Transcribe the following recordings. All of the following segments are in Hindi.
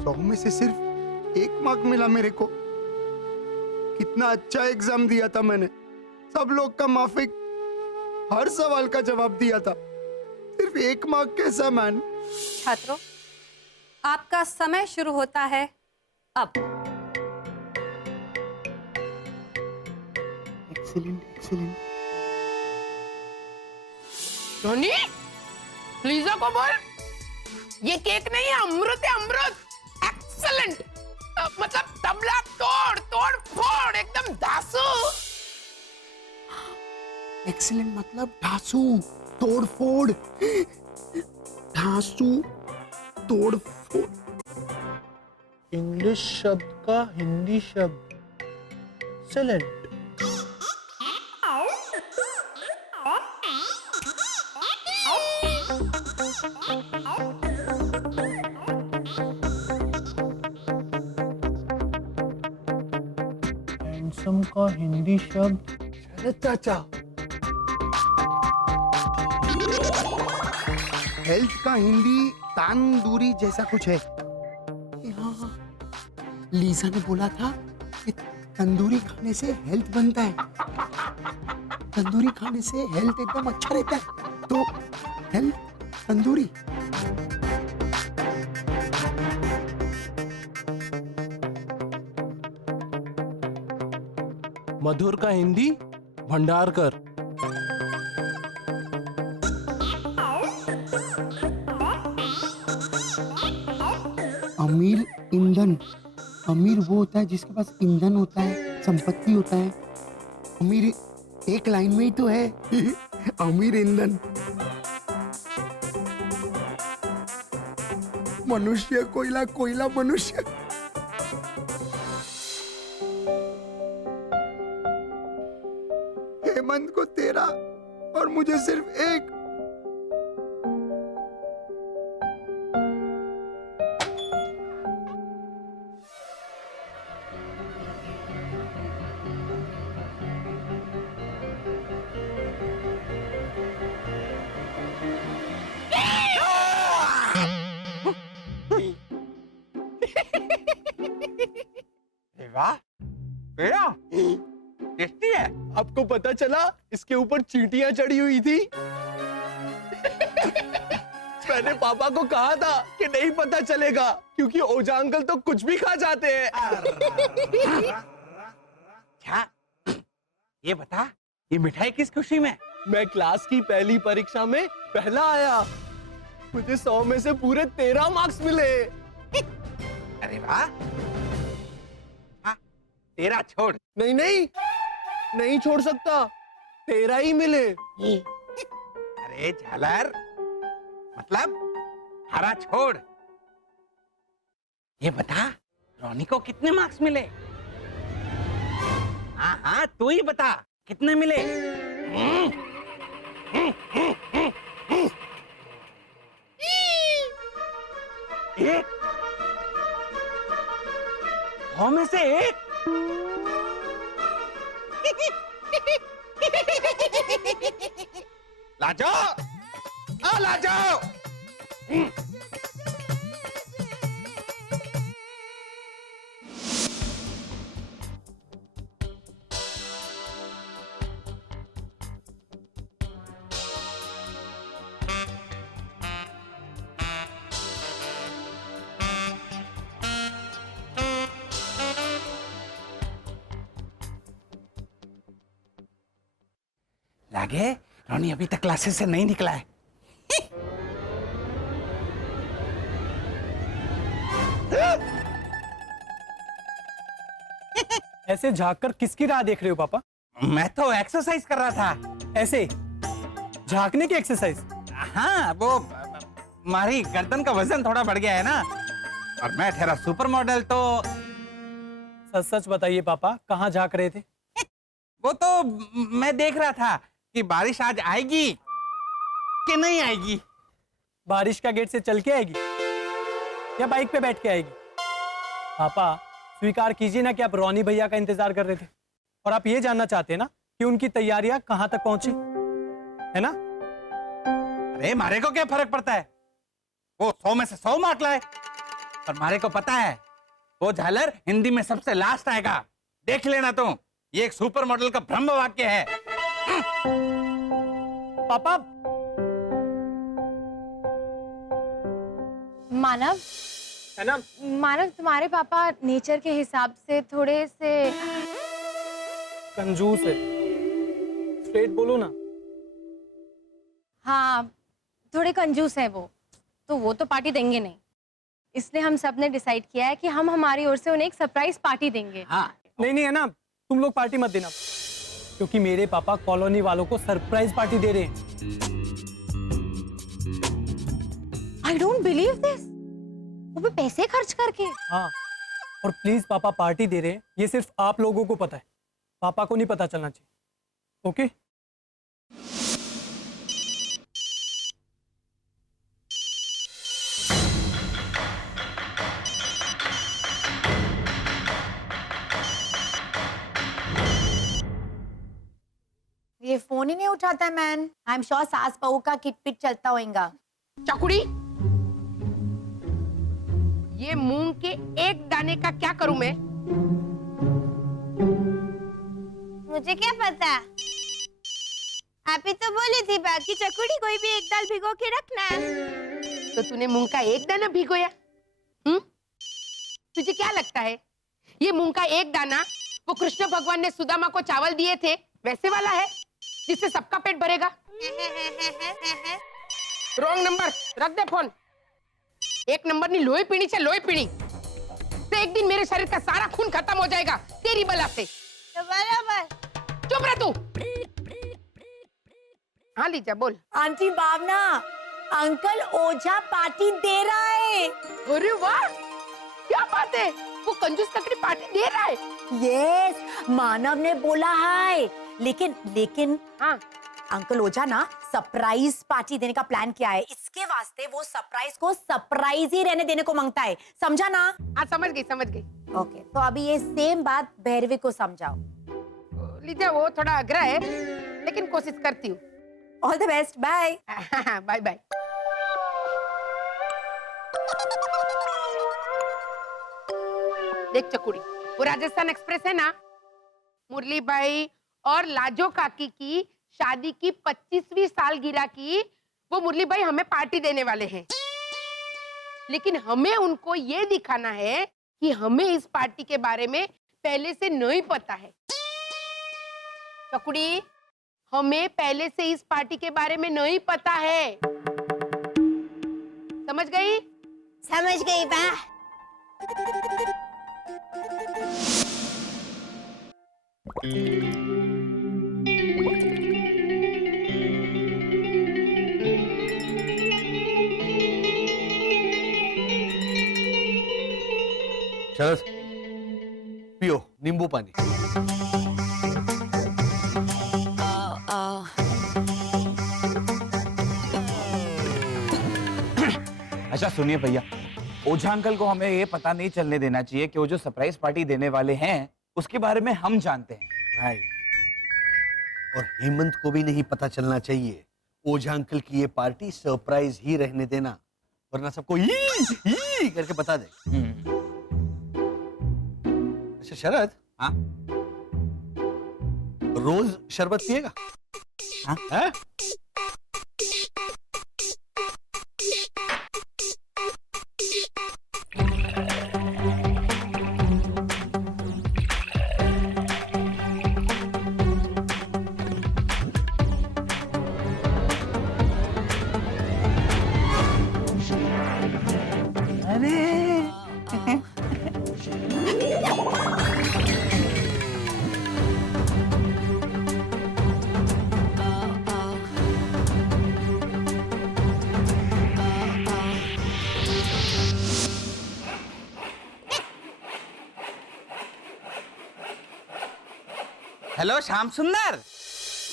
100 में से सिर्फ 1 मार्क मिला मेरे को। कितना अच्छा एग्जाम दिया था मैंने, सब लोग का माफिक, हर सवाल का जवाब दिया था, सिर्फ 1 मार्क कैसा मैन। छात्रों, आपका समय शुरू होता है अब। Excellent excellent. रोनी, लीजा को बोल, ये केक नहीं है, अमृत है, अमृत। एक्सीलेंट, मतलब तबला तोड़ तोड़ फोड़, एकदम धांसू। एक्सीलेंट मतलब ढांसू, तोड़ फोड़, ढांसू, तोड़ फोड़। इंग्लिश शब्द का हिंदी शब्द एक्सीलेंट। हैंडसम का हिंदी शब्द शरद चाचा। हेल्थ का हिंदी तांदूरी जैसा कुछ है। हाँ, लीजा ने बोला था कि तंदूरी खाने से हेल्थ बनता है, तंदूरी खाने से हेल्थ एकदम अच्छा रहता है, तो हेल्थ तंदूरी। मधुर का हिंदी भंडारकर। अमीर ईंधन, अमीर वो होता है जिसके पास ईंधन होता है, संपत्ति होता है। अमीर एक लाइन में ही तो है। अमीर ईंधन। मनुष्य कोयला, कोयला मनुष्य। हेमंत को 13 और मुझे सिर्फ 1। वाह, पेड़ा टेस्टी है। आपको पता चला इसके ऊपर चींटियां चढ़ी हुई थी। मैंने पापा को कहा था कि नहीं पता चलेगा, क्योंकि ओझा अंकल तो कुछ भी खा जाते हैं। क्या? ये बता, ये मिठाई किस खुशी में? मैं क्लास की पहली परीक्षा में पहला आया, मुझे 100 में से पूरे 13 मार्क्स मिले। अरे वाह। हाँ, 13 छोड़। नहीं नहीं, नहीं छोड़ सकता, 13 ही मिले। अरे झालर, मतलब 18 छोड़। ये बता, रोनी को कितने मार्क्स मिले? हाँ हाँ, तू ही बता, कितने मिले? एक? 100 में से 1? लाजो, आ लाजो। लागे रोनी अभी तक क्लासेस से नहीं निकला है। ऐसे झांक कर किसकी राह देख रहे हो पापा? मैं तो एक्सरसाइज कर रहा था। ऐसे झांकने की एक्सरसाइज? हाँ, वो हमारी गर्दन का वजन थोड़ा बढ़ गया है ना, और मैं ठहरा सुपर मॉडल, तो सच सच बताइए पापा, कहाँ झांक रहे थे? वो तो मैं देख रहा था कि बारिश आज आएगी कि नहीं आएगी। बारिश का गेट से चल के आएगी या बाइक पे बैठ के आएगी? पापा स्वीकार कीजिए ना कि आप रोनी भैया का इंतजार कर रहे थे, और आप ये जानना चाहते हैं ना कि उनकी तैयारियां कहां तक पहुंची, है ना? अरे मारे को क्या फर्क पड़ता है, वो 100 में से 100 मार्क लाए, पर मारे को पता है वो झालर हिंदी में सबसे लास्ट आएगा, देख लेना तुम। ये एक सुपर मॉडल का ब्रह्म वाक्य है। पापा मानव, है ना, मानव तुम्हारे पापा नेचर के हिसाब से थोड़े से कंजूस है। स्ट्रेट बोलो ना। हाँ, थोड़े कंजूस है वो तो पार्टी देंगे नहीं। इसलिए हम सब ने डिसाइड किया है कि हम हमारी ओर से उन्हें एक सरप्राइज पार्टी देंगे। हाँ नहीं है ना, तुम लोग पार्टी मत देना, क्योंकि मेरे पापा कॉलोनी वालों को सरप्राइज पार्टी दे रहे हैं। आई डोंट बिलीव दिस, वो भी पैसे खर्च करके। हाँ, और प्लीज पापा पार्टी दे रहे हैं, ये सिर्फ आप लोगों को पता है, पापा को नहीं पता चलना चाहिए। ओके? ये फोन ही नहीं उठाता है मैन। आई एम श्योर सास बहू का किटपिट चलता होगा। चकुड़ी, ये मूंग के एक दाने का क्या करूं मैं? मुझे क्या पता, आप ही तो बोली थी बाकी चकुड़ी कोई भी एक दाल भिगो के रखना। तो तूने मूंग का एक दाना भिगोया? तुझे क्या लगता है ये मूंग का एक दाना वो कृष्ण भगवान ने सुदामा को चावल दिए थे वैसे वाला है जिससे सबका पेट भरेगा? रॉन्ग नंबर, रख दे फोन। एक नंबर नहीं, लोही पीनी चाहिए, लोही पीनी। तो एक दिन मेरे शरीर का सारा खून खत्म हो जाएगा तेरी बला से। तो बराबर। चुप रह तू। हाँ लीजा बोल। आंटी भावना, अंकल ओझा पार्टी दे रहा है। अरे वाह, क्या बात है, वो कंजूस ककड़ी पार्टी दे रहा है। यस, मानव ने बोला है, लेकिन हाँ, अंकल ओझा ना सरप्राइज पार्टी देने का प्लान किया है। इसके वास्ते वो सरप्राइज को सरप्राइज ही रहने देने को मांगता है, समझा ना? हाँ समझ गई। ओके, तो अभी ये सेम बात भैरवी को समझाओ। लीजा वो थोड़ा अगरा है लेकिन कोशिश करती हूँ। All the best, bye. Bye bye. देख चकुड़ी, वो राजस्थान एक्सप्रेस है ना, मुरली भाई और लाजो काकी की शादी की 25वीं सालगिरह की वो मुरली भाई हमें पार्टी देने वाले हैं। लेकिन हमें उनको ये दिखाना है कि हमें इस पार्टी के बारे में पहले से नहीं पता है। चकुड़ी, हमें पहले से इस पार्टी के बारे में नहीं पता है, समझ गई? समझ गई बा। शरद, पियो नींबू पानी। अच्छा सुनिए भैया, ओझा अंकल को हमें ये पता नहीं चलने देना चाहिए कि वो जो सरप्राइज पार्टी देने वाले हैं उसके बारे में हम जानते हैं। राइट, और हेमंत को भी नहीं पता चलना चाहिए। ओझा अंकल की ये पार्टी सरप्राइज ही रहने देना, वरना सबको ही करके बता दे। अच्छा शरद, हाँ रोज शरबत पिएगा? हाँ? है? हेलो श्याम सुंदर,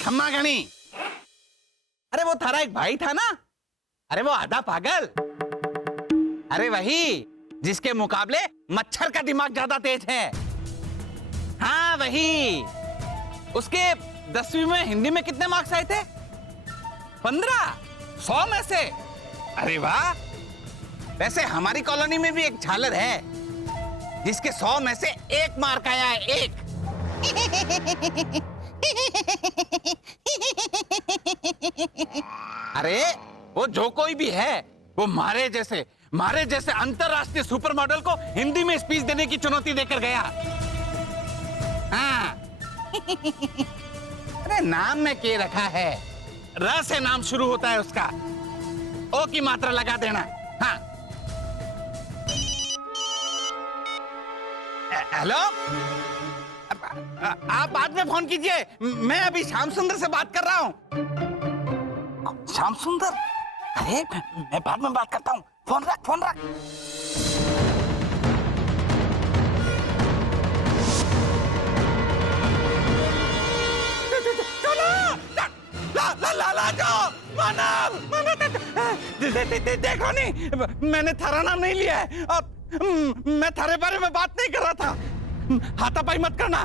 खम्मा गणी। अरे वो थारा एक भाई था ना, अरे वो आधा पागल, अरे वही जिसके मुकाबले मच्छर का दिमाग ज्यादा तेज है। हाँ वही। उसके 10वीं में हिंदी में कितने मार्क्स आए थे? 15, 100 में से। अरे वाह, वैसे हमारी कॉलोनी में भी एक झालर है जिसके 100 में से 1 मार्क आया है, 1। अरे वो जो कोई भी है, वो मारे जैसे अंतरराष्ट्रीय सुपर मॉडल को हिंदी में स्पीच देने की चुनौती देकर गया। हाँ। अरे नाम में के रखा है, र से नाम शुरू होता है उसका, ओ की मात्रा लगा देना। हाँ। हेलो, आप बाद में फोन कीजिए, मैं अभी श्याम सुंदर से बात कर रहा हूँ। श्याम सुंदर? अरे मैं बाद में बात करता हूँ, फोन रख। देखो नहीं, मैंने थारा नाम नहीं लिया है और मैं थारे बारे में बात नहीं कर रहा था। हाथापाई मत करना,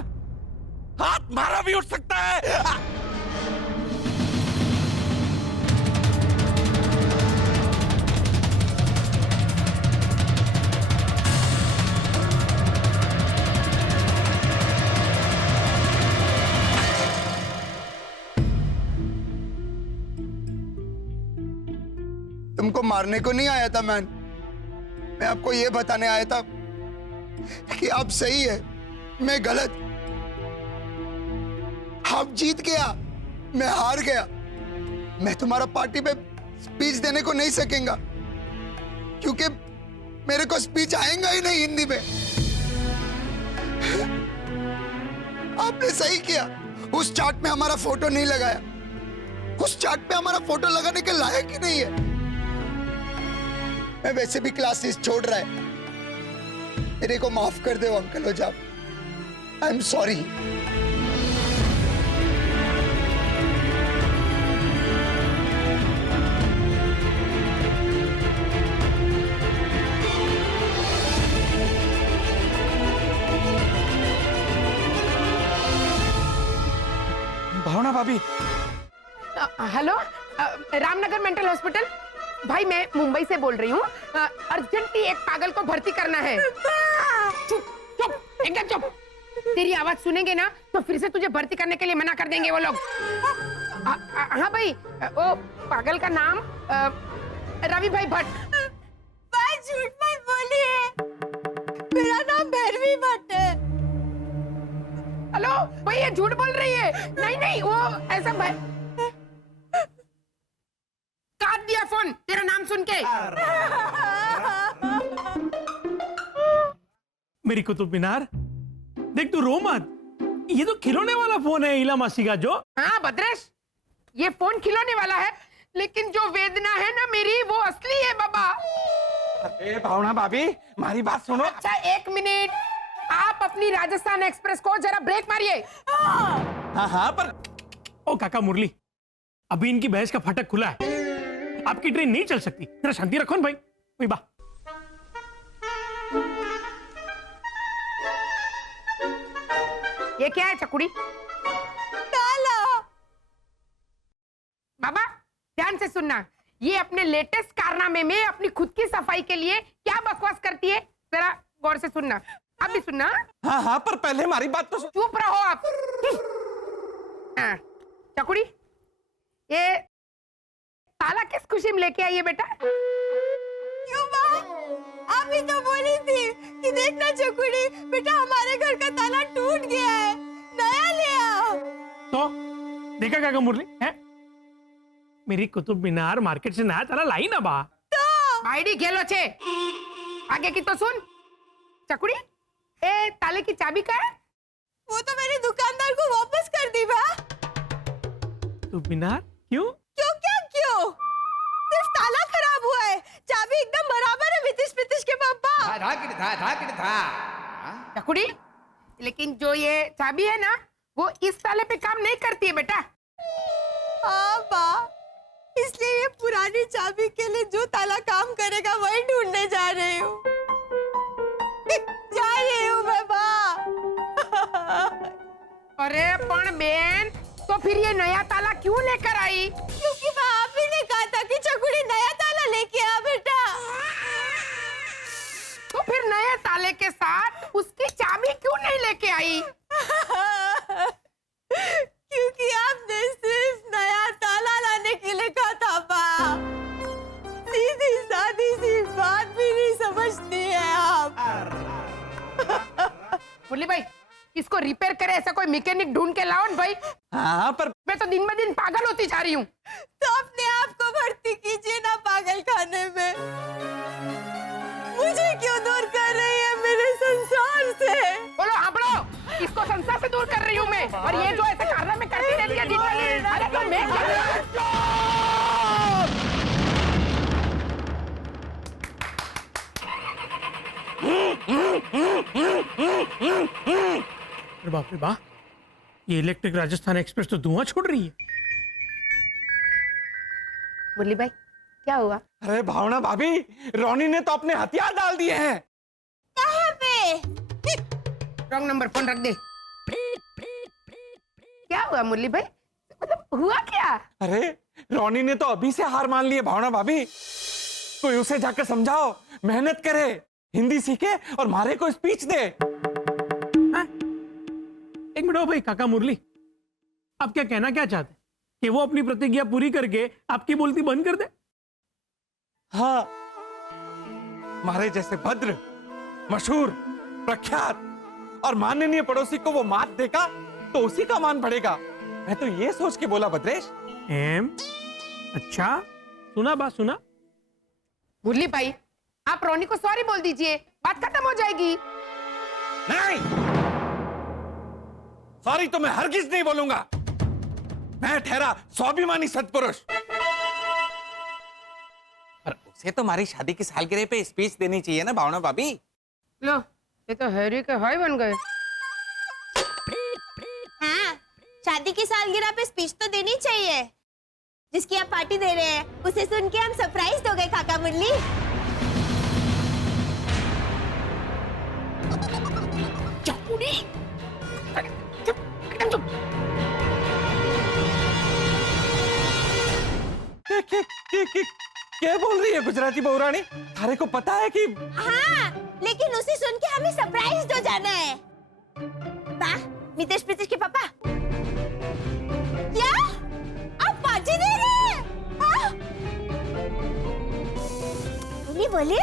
हाथ मारा भी उठ सकता है। तुमको मारने को नहीं आया था मैं आपको ये बताने आया था कि आप सही है, मैं गलत। आप जीत गया, मैं हार गया। मैं तुम्हारा पार्टी में स्पीच देने को नहीं सकेंगा क्योंकि मेरे को स्पीच आएगा ही नहीं हिंदी में। आपने सही किया, उस चार्ट में हमारा फोटो नहीं लगाया। उस चार्ट में हमारा फोटो लगाने के लायक ही नहीं है। मैं वैसे भी क्लासेस छोड़ रहा है, मेरे को माफ कर दो अंकल हो जाओ। I am sorry. भावना भाभी। Hello, Ramnagar mental hospital. भाई मैं मुंबई से बोल रही हूँ, अर्जेंटली एक पागल को भर्ती करना है। चुप चुप, एकदम चुप। तेरी आवाज सुनेंगे ना तो फिर से तुझे भर्ती करने के लिए मना कर देंगे वो लोग। हाँ भाई, वो पागल का नाम रवि भाई भट्ट। भाई झूठ मत बोलिए, मेरा नाम भैरवी भट्ट है। हेलो भाई, ये झूठ बोल रही है। नहीं वो ऐसा भाई, काट दिया फोन तेरा नाम सुन के। मेरी कुतुब मीनार, देख तू रो मत, ये तो खिलौने वाला फोन है इला मासी का जो। हाँ भद्रेश, ये फोन खिलौने वाला है, लेकिन जो वेदना है ना मेरी, वो असली है बाबा। अरे भावना भाभी, हमारी बात सुनो। अच्छा 1 मिनट, आप अपनी राजस्थान एक्सप्रेस को जरा ब्रेक मारिए। हाँ पर ओ काका मुरली, अभी इनकी बहस का फाटक खुला है, आपकी ट्रेन नहीं चल सकती। जरा शांति रखो ना भाई बा। ये क्या है चकुड़ी? ताला। बाबा ध्यान से सुनना, ये अपने लेटेस्ट कारनामे में अपनी खुद की सफाई के लिए क्या बकवास करती है, जरा गौर से सुनना। अब भी सुनना। हाँ पर पहले हमारी बात तो सुन। चुप रहो आप। हाँ, चकुड़ी, ये ताला किस खुशी में लेके आई है बेटा? क्यों माँ? आप ही तो बोली थी कि देखना चकुड़ी, बेटा हमारे घर का ताला टूट गया है, नया ले आओ। तो देखा काका मुरली है, मेरी कुतुब मीनार मार्केट से नया ताला लाई ना बा। आईडी खेलो छे, आगे की तो सुन। चकुड़ी, ए ताले की चाबी का है? वो तो मैंने दुकानदार को वापस कर दी बा। कुतुब मीनार क्यों? क्यों क्या क्यों? सिर्फ ताला खराब हुआ है, चाबी एकदम बराबर है मितिश पितिश के पापा। चकुड़ी, लेकिन जो ये चाबी है ना, वो इस ताले पे काम नहीं करती है बेटा। हाँ बा, इसलिए ये पुरानी चाबी के लिए जो ताला काम करेगा वही ढूंढने जा रही हूँ। मैं बा। अरे पण बेन, तो फिर ये नया ताला क्यों लेकर आई? क्योंकि आप ही ने कहा था कि चकुड़ी नया ताला लेके आ बेटा। रात उसकी चाबी क्यों नहीं लेके आई? क्योंकि आपने सिर्फ नया ताला लाने के लिए कहा था बा। सीधी सादी सी बात भी नहीं समझती है आप। मुरली भाई, इसको रिपेयर करे ऐसा कोई मैकेनिक ढूंढ के लाओ न भाई। हाँ पर मैं तो दिन ब दिन पागल होती जा रही हूँ। तो अपने आप को भर्ती कीजिए ना पागल खाने में। मुझे क्यों दूर कर रही है मेरे संसार से? बोलो हाँ बोलो, इसको संसार से दूर कर रही हूँ मैं। और ये जो ऐसे कारनामे करती रहती है दिन ब दिन, अरे तो मैं अरे बाप रे बाप, ये इलेक्ट्रिक राजस्थान एक्सप्रेस तो धुआं छोड़ रही है। मुरली भाई, क्या हुआ? अरे भावना भाभी, रोनी ने तो अपने हथियार डाल दिए हैं। कहाँ पे? रॉन्ग नंबर फोन रख दे। क्या हुआ मुरली भाई, मतलब हुआ क्या? अरे रोनी ने तो अभी से हार मान ली है भावना भाभी। कोई उसे जाकर समझाओ, मेहनत करे, हिंदी सीखे और मारे को स्पीच दे। एक मिनट भाई, काका मुरली, आप क्या कहना क्या चाहते हैं कि वो अपनी प्रतिज्ञा पूरी करके आपकी बोलती बंद कर दे? हाँ, मारे जैसे भद्र, मशहूर, प्रख्यात और माननीय पड़ोसी को वो मात देगा तो उसी का मान बढ़ेगा। मैं तो ये सोच के बोला भद्रेश। अच्छा, सुना बात सुना। मुरली भाई, आप रोनी को सॉरी बोल दीजिए, बात खत्म हो जाएगी। नहीं, सॉरी तो मैं हरगिज नहीं बोलूंगा। मैं ठहरा स्वाभिमानी सत्पुरुष। पर उसे तो हमारी शादी की सालगिरह पे स्पीच देनी चाहिए ना भावना भाभी। लो, ये तो हैरी के हाई बन गए। हाँ, शादी की सालगिरह पे स्पीच तो देनी चाहिए। जिसकी आप पार्टी दे रहे हैं, उसे सुन के हम सरप्राइज हो गए काका मुरली। चकुड़ी, क्या बोल रही है गुजराती बहुरानी? थारे को पता है कि हाँ, लेकिन उसे सुन के हमें सरप्राइज हो जाना है। वाह, नितेश प्रीतिश के पापा। क्या? आप पार्टी दे रहे हैं? हाँ? बोले?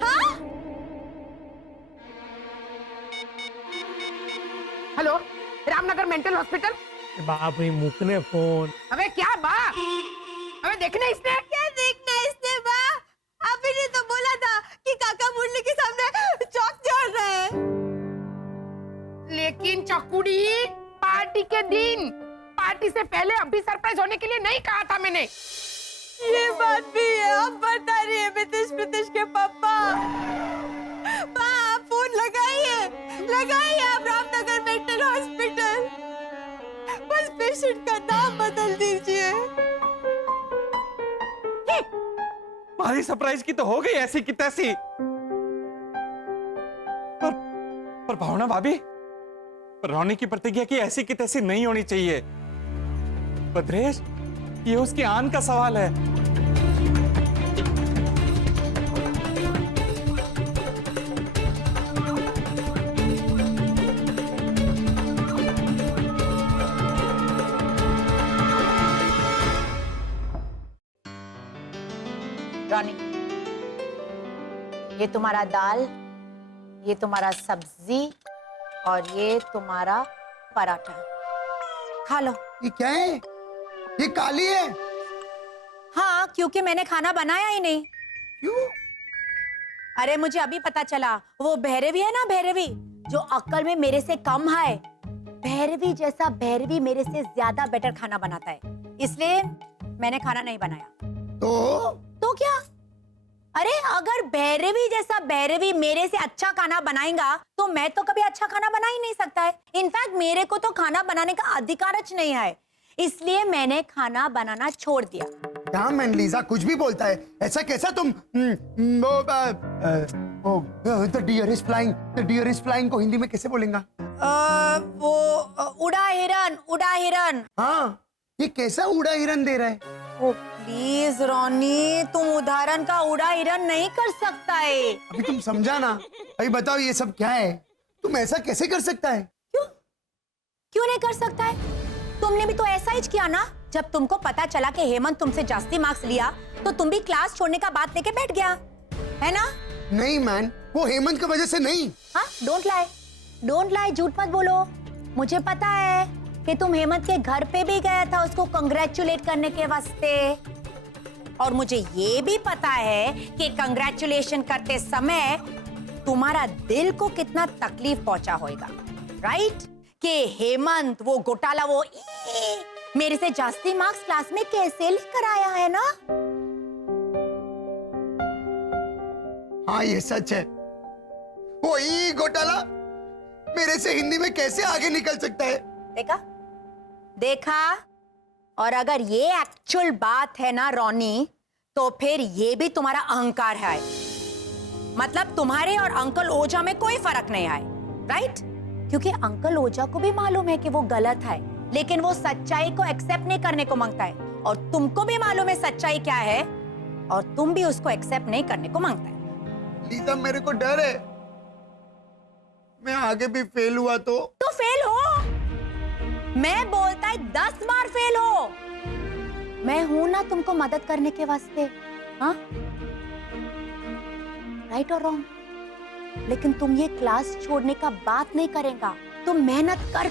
हाँ? Hello, Ramnagar mental hospital. बाप रे, मुकने फोन। अबे क्या बा? अबे देखना इसने। क्या देखना इसने बा? अभी ने तो बोला था कि काका मुरली के सामने चौक चढ़ रहा है। लेकिन चकुड़ी, पार्टी के दिन, पार्टी से पहले अभी सरप्राइज होने के लिए नहीं कहा था मैंने। ये बात भी है, आप बता रही है नितेश प्रीतिश के पापा। बा, आप फोन लगाइए आप रामनगर मेंटल हॉस्पिटल। बस पेशेंट का नाम बदल दीजिए। हमारी सरप्राइज की तो हो गई ऐसी की तैसी। पर भावना भाभी, रोनी की प्रतिज्ञा की ऐसी की तैसी नहीं होनी चाहिए। भद्रेश, ये उसकी आन का सवाल है। रॉनी, ये तुम्हारा दाल, ये तुम्हारा सब्जी और ये तुम्हारा पराठा। खा लो। ये क्या है? ये काली है। हाँ, क्योंकि मैंने खाना बनाया ही नहीं। क्यों? अरे मुझे अभी पता चला, वो भैरवी है ना, भैरवी जो अक्ल में मेरे से कम है, भैरवी जैसा भैरवी मेरे से ज्यादा बेटर खाना बनाता है, इसलिए मैंने खाना नहीं बनाया। तो क्या? अरे अगर भैरवी जैसा भैरवी मेरे से अच्छा खाना बनाएगा तो मैं तो कभी अच्छा खाना बना ही नहीं सकता है। इनफैक्ट मेरे को तो खाना बनाने का अधिकार नहीं है, इसलिए मैंने खाना बनाना छोड़ दिया। क्या मैन लीजा कुछ भी बोलता है? ऐसा कैसा तुम द डियर इज फ्लाइंग को हिंदी में कैसे बोलेगा? वो उड़ा हिरन, उड़ा हिरन। हाँ, ये कैसा उड़ा हिरन दे रहा है? वो प्लीज रॉनी, तुम उदाहरण का उड़ा हिरन नहीं कर सकता है। अभी तुम समझा ना। अभी बताओ ये सब क्या है? तुम ऐसा कैसे कर सकता है? क्यों नहीं कर सकता है? तुमने भी तो ऐसा ही किया ना। जब तुमको पता चला कि हेमंत तुमसे जास्ती मार्क्स लिया तो तुम भी क्लास छोड़ने का बात लेके बैठ गया, है ना? नहीं मैन, वो हेमंत की वजह से नहीं। हाँ, डोंट लाई, झूठ मत बोलो। मुझे पता है कि तुम हेमंत के घर पे भी गया था उसको कंग्रेचुलेट करने के वास्ते, और मुझे ये भी पता है कि कंग्रेचुलेशन करते समय तुम्हारा दिल को कितना तकलीफ पहुंचा होगा, राइट? कि हेमंत वो घोटाला वो मेरे से जास्ती मार्क्स क्लास में कैसे लेकर आया, है ना? हाँ ये सच है। वो ई घोटाला मेरे से हिंदी में कैसे आगे निकल सकता है? देखा। और अगर ये एक्चुअल बात है ना रॉनी, तो फिर ये भी तुम्हारा अहंकार है। मतलब तुम्हारे और अंकल ओझा में कोई फर्क नहीं है, राइट? क्योंकि अंकल ओझा को भी मालूम है कि वो गलत है, लेकिन वो सच्चाई को एक्सेप्ट नहीं करने को मांगता है, और तुमको भी मालूम है सच्चाई क्या है, और तुम भी उसको एक्सेप्ट नहीं करने को मांगता है। लीजा, मेरे को डर है, मैं आगे भी फेल हुआ तो फेल हो। मैं बोलता है 10 बार फेल हो, मैं हूं ना तुमको मदद करने के वास्ते। हाँ, राइट और रॉन्ग? लेकिन तुम ये क्लास छोड़ने का बात नहीं करेगा। तुम मेहनत कर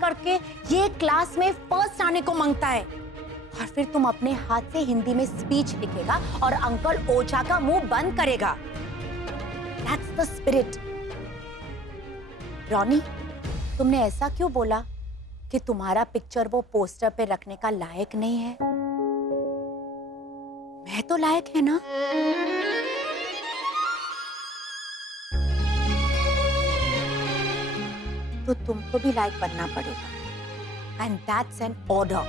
करके ये क्लास में फर्स्ट आने को मांगता है, और फिर तुम अपने हाथ से हिंदी में स्पीच लिखेगा और अंकल ओझा का मुंह बंद करेगा। That's the spirit. रॉनी, तुमने ऐसा क्यों बोला कि तुम्हारा पिक्चर वो पोस्टर पे रखने का लायक नहीं है? मैं तो लायक है ना? तो तुमको भी लायक बनना पड़ेगा, एंड दैट्स एन ऑर्डर।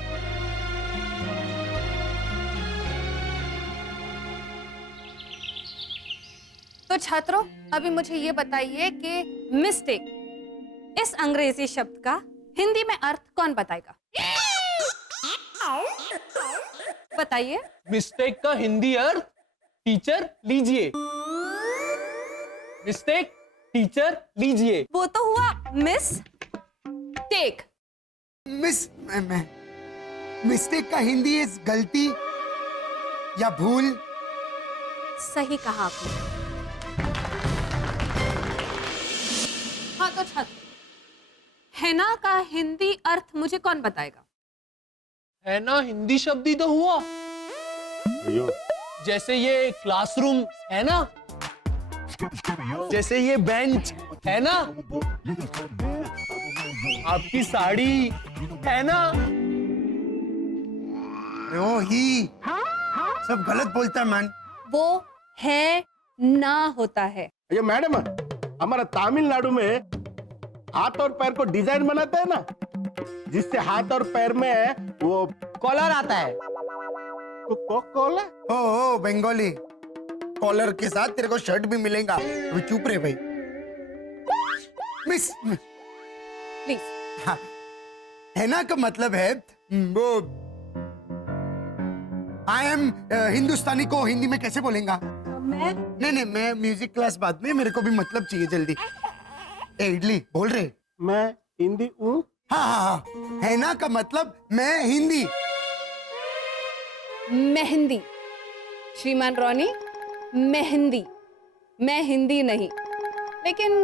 तो छात्रों, अभी मुझे ये बताइए कि मिस्टेक इस अंग्रेजी शब्द का हिंदी में अर्थ कौन बताएगा? बताइए। मिस्टेक का हिंदी अर्थ टीचर लीजिए। मिस्टेक टीचर लीजिए। वो तो हुआ मिस टेक। मिस्टेक का हिंदी इज गलती या भूल। सही कहा आपने। हाँ तो छात्र, हैना का हिंदी अर्थ मुझे कौन बताएगा? है ना, हिंदी शब्द ही तो हुआ। जैसे ये क्लासरूम है ना, जैसे ये बेंच है ना, आपकी साड़ी है ना। ओ ही सब गलत बोलता है मैन। वो है ना होता है। ये मैडम, हमारा तमिलनाडु में हाथ और पैर को डिजाइन बनाते हैं ना, जिससे हाथ और पैर में वो कॉलर आता है। तो कॉलर? ओ बंगाली कॉलर के साथ तेरे को शर्ट भी मिलेगा। अभी चुप रहे भाई। Miss please. हाँ, है ना का मतलब है वो आई एम हिंदुस्तानी को हिंदी में कैसे बोलेगा? नहीं, मैं म्यूजिक क्लास बाद में, मेरे को भी मतलब चाहिए जल्दी। ए इडली बोल रहे। मैं हिंदी हूँ। हाँ, है ना का मतलब मैं हिंदी। मेहंदी। श्रीमान रॉनी, मेहंदी। मैं हिंदी नहीं, लेकिन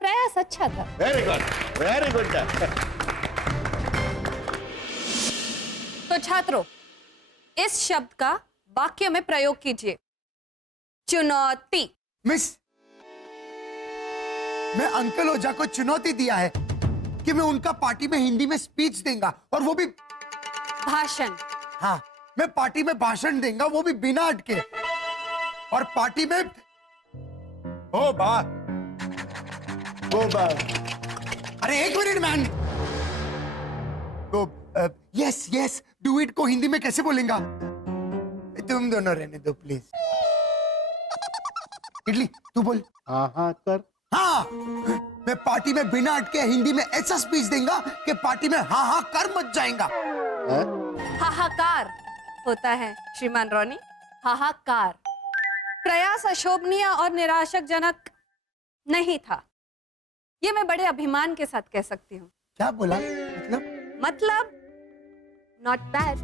प्रयास अच्छा था। Very good, very good. तो छात्रों, इस शब्द का वाक्य में प्रयोग कीजिए। चुनौती। मिस, मैं अंकल ओझा को चुनौती दिया है कि मैं उनका पार्टी में हिंदी में स्पीच देंगा, और वो भी भाषण। हाँ, मैं पार्टी में भाषण देंगा, वो भी बिना अटके। और पार्टी में ओ बात अरे एक मिनट मैन। तो यस डू इट को हिंदी में कैसे बोलेगा? तुम दोनों रहने दो प्लीज। इडली तू बोल। हाँ कर। हाँ, मैं पार्टी में बिना अटके हिंदी में ऐसा स्पीच देंगे कि पार्टी में हाँ कर मच जाएगा। हाहाकार। होता है श्रीमान रॉनी, हाहाकार। प्रयास अशोभनीय और निराशकजनक नहीं था, ये मैं बड़े अभिमान के साथ कह सकती हूँ। क्या बोला? मतलब नॉट बैड।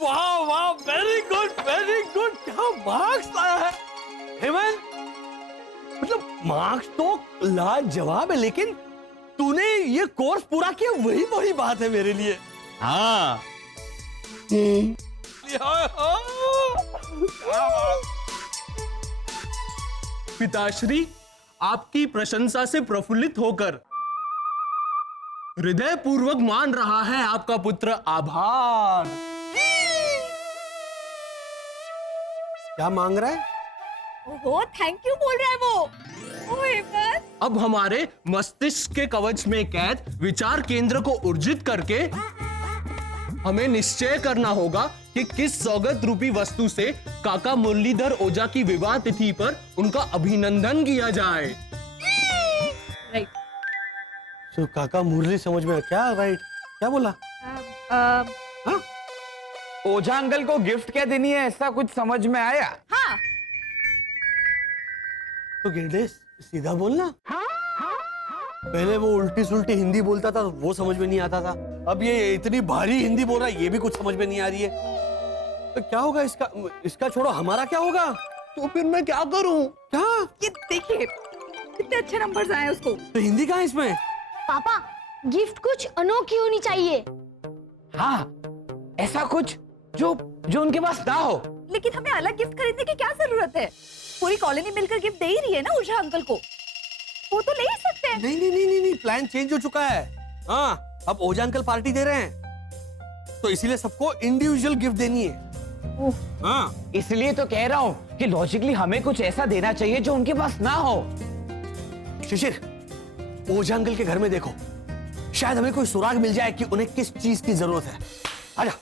वाह वाह, वेरी गुड वेरी गुड। क्या मार्क्स लाया है हेमंत। मतलब मार्क्स तो लाजवाब है, लेकिन तूने ये कोर्स पूरा किया, वही बड़ी बात है मेरे लिए। हाँ पिताश्री, आपकी प्रशंसा से प्रफुल्लित होकर हृदय पूर्वक मान रहा है आपका पुत्र। आभार। क्या मांग रहा है? ओहो, थैंक यू बोल रहा है वो। ओए बस। अब हमारे मस्तिष्क के कवच में कैद विचार केंद्र को ऊर्जित करके हमें निश्चय करना होगा कि किस सौगत रूपी वस्तु से काका मुरलीधर ओझा की विवाह तिथि पर उनका अभिनंदन किया जाए। राइट। तो काका मुरली समझ में क्या? राइट, क्या बोला? ओझा अंकल को गिफ्ट क्या देनी है, ऐसा कुछ समझ में आया? हाँ। तो गेंडे सीधा बोलना। पहले वो उल्टी सुल्टी हिंदी बोलता था, वो समझ में नहीं आता था। अब ये इतनी भारी हिंदी बोल रहा है, ये भी कुछ समझ में नहीं आ रही है। तो क्या होगा इसका? इसका छोड़ो, हमारा क्या होगा? तो फिर मैं क्या करूं? क्या? ये देखिए कितने अच्छे नंबर्स आए उसको। तो हिंदी कहाँ है इसमें? पापा, गिफ्ट कुछ अनोखी होनी चाहिए। हाँ, ऐसा कुछ जो उनके पास ना हो। लेकिन हमें अलग गिफ्ट खरीदने की क्या जरूरत है? पूरी कॉलोनी मिलकर गिफ्ट दे ही रही है ना ओझा अंकल को, वो तो ले ही सकते हैं। नहीं, प्लान चेंज हो चुका है। हाँ, अब ओझा अंकल पार्टी दे रहे हैं, तो इसीलिए सबको इंडिविजुअल गिफ्ट देनी है। हाँ, इसलिए तो कह रहा हूँ कि लॉजिकली हमें कुछ ऐसा देना चाहिए जो उनके पास ना हो। शिशिर, ओझा अंकल के घर में देखो, शायद हमें कोई सुराग मिल जाए कि उन्हें किस चीज की जरूरत है। आजा।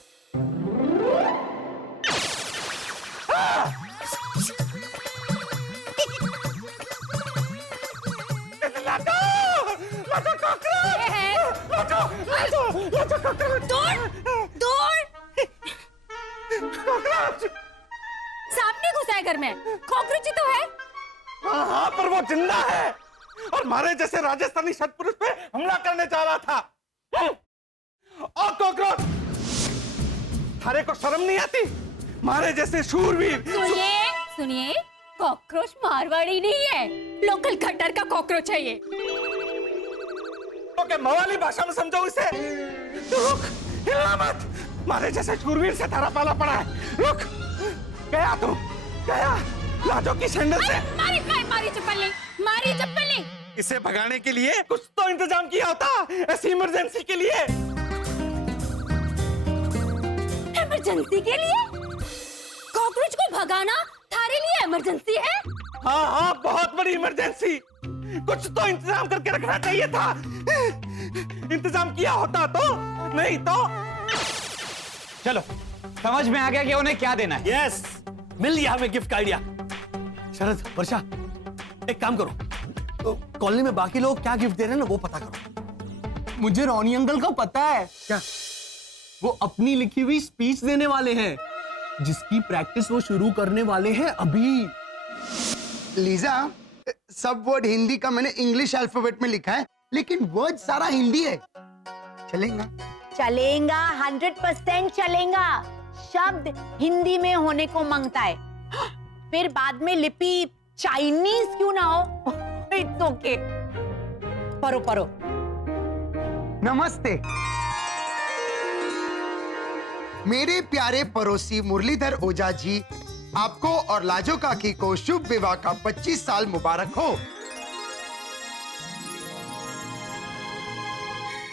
सामने घुसा है घर में, कॉकरोच ही तो है। हाँ, पर वो जिंदा है और हमारे जैसे राजस्थानी सत्पुरुष पे हमला करने जा रहा था। और कॉकरोच, थारे को शर्म नहीं आती? हमारे जैसे शूरवीर। सुनिए, कॉकरोच मारवाड़ी नहीं है, लोकल खट्टर का कॉकरोच है ये। तो क्या मवाली भाषा में समझो इसे? तो रुक, हिलना मत। हमारे जैसे शूरवीर से थारा पाला पड़ा है। रुक, गया तू, गया लाजो की सैंडल से। मारी चप्पल नहीं। इसे भगाने के लिए कुछ तो इंतजाम किया होता, ऐसी इमरजेंसी के लिए। इमरजेंसी के लिए? कॉकरोच को भगाना थारे लिए इमरजेंसी है? हाँ, बहुत बड़ी इमरजेंसी। कुछ तो इंतजाम करके रखना चाहिए था। इंतजाम किया होता तो, नहीं तो। चलो, समझ में आ गया कि उन्हें क्या देना है। यस, मिल गया हमें गिफ्ट का आइडिया। शरद, वर्षा, एक काम करो, तो कॉलोनी में बाकी लोग क्या गिफ्ट दे रहे हैं ना, वो पता करो। मुझे रॉनी अंकल का पता है। क्या? वो अपनी लिखी हुई स्पीच देने वाले हैं, जिसकी प्रैक्टिस वो शुरू करने वाले हैं अभी। लीजा, सब वर्ड हिंदी का मैंने इंग्लिश अल्फाबेट में लिखा है, लेकिन वर्ड सारा हिंदी है। चलेगा? 100% चलेगा। शब्द हिंदी में होने को मांगता है, फिर बाद में लिपि चाइनीज क्यों ना हो। It's okay. परो। नमस्ते। मेरे प्यारे पड़ोसी मुरलीधर ओझा जी, आपको और लाजो काकी को शुभ विवाह का 25 साल मुबारक हो।